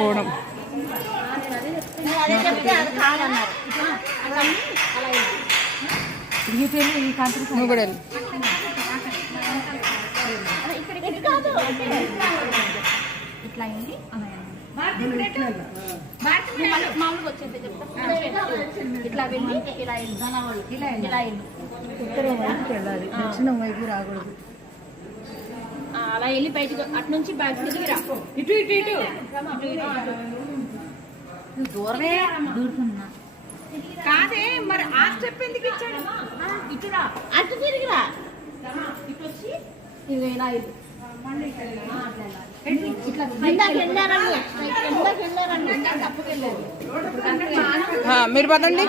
వెళ్ళిపోవడం. నువ్వు కూడా వెళ్ళు. ఇట్లా అయింది ఇట్లా వెళ్ళి ఇలా ఇలా ఉత్తరం వైపుకి వెళ్ళాలి, దక్షిణం వైపు రాకూడదు. అలా వెళ్ళి బయటకు అటు నుంచి బయటకు రా. ఇటు ఇటు ఇటు దూరమే దూరుతున్నా కాదే. మరి ఆ స్టెప్ ఎందుకు ఇచ్చాడు? ఇటురా, అటు తిరిగిరా, ఇటు వచ్చి ఇది ఇలా ఇది మీరు పదండి.